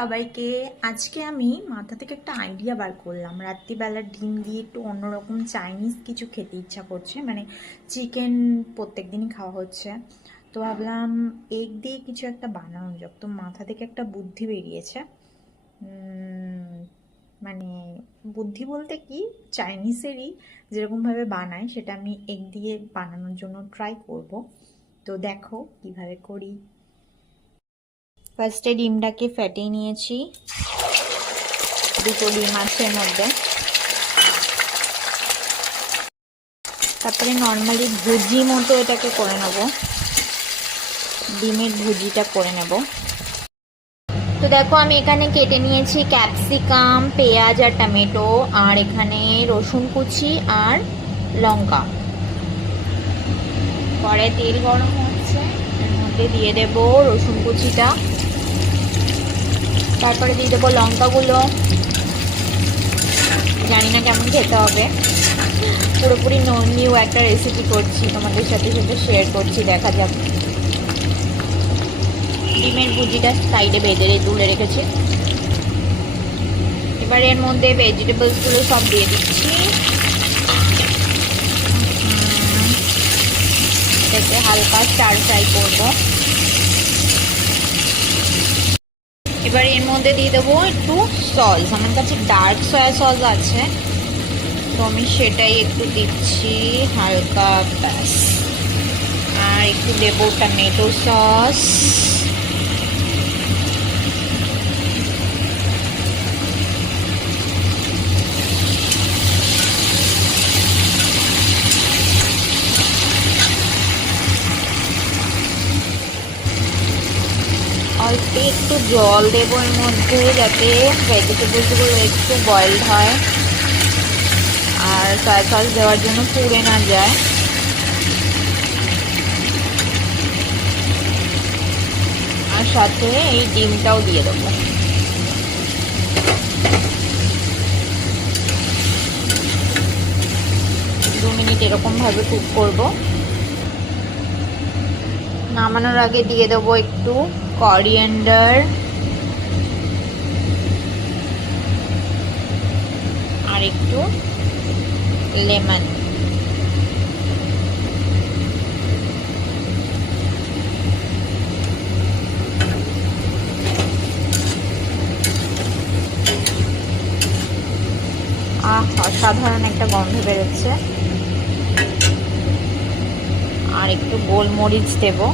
সবাইকে আজকে আমি মাথা থেকে একটা আইডিয়া বার করলাম। রাত্রিবেলা ডিম দিয়ে একটু অন্যরকম চাইনিজ কিছু খেতে ইচ্ছা করছে, মানে চিকেন প্রত্যেক দিনই খাওয়া হচ্ছে, তো ভাবলাম এগ দিয়ে কিছু একটা বানানো যাক। তো মাথা থেকে একটা বুদ্ধি বেরিয়েছে। মানে বুদ্ধি বলতে কি, চাইনিজেরই যেরকমভাবে বানায় সেটা আমি এগ দিয়ে বানানোর জন্য ট্রাই করব। তো দেখো কিভাবে করি। ফার্স্টে ডিমটাকে ফেটিয়ে নিয়েছি, দুটো ডিম আছে এর মধ্যে। তারপরে নর্মালি ভুজি মতো এটাকে করে নেব, ডিমের ভুজিটা করে নেব। তো দেখো আমি এখানে কেটে নিয়েছি ক্যাপসিকাম, পেঁয়াজ আর টমেটো, আর এখানে রসুন কুচি আর লঙ্কা। পরে তেল গরম হচ্ছে, এর মধ্যে দিয়ে দেব রসুন কুচিটা, তারপরে দিয়ে দেবো লঙ্কাগুলো। জানি না কেমন খেতে হবে, পুরোপুরি নিউ একটা রেসিপি করছি, তোমাদের সাথে শেয়ার করছি, দেখা যাক। ডিমের ভুজিটা সাইডে বেঁধে তুলে রেখেছি। এবার এর মধ্যে ভেজিটেবলসগুলো সব দিয়ে দিচ্ছি। এটাকে হালকা স্টার ফ্রাই করবো। এবার এর মধ্যে দিয়ে দেবো একটু সস। আমার কাছে ডার্ক সয়া সস আছে, তো আমি সেটাই একটু দিচ্ছি হালকা, ব্যাস। আর একটু দেবো টমেটো সস। অল্প একটু জল দেবো এর মধ্যে, যাতে ভেজিটেবলসগুলো একটু বয়েলড হয় আর সয়া সস দেওয়ার জন্য পুড়ে না যায়। আর সাথে এই ডিমটাও দিয়ে দেবো। 2 মিনিট এরকম ভাবে কুক করবো। নামানোর আগে দিয়ে দেবো একটু করিয়েন্ডার আর একটু লেমন। অসাধারণ একটা গন্ধ বেরোচ্ছে। আর একটু গোলমরিচ দেবো।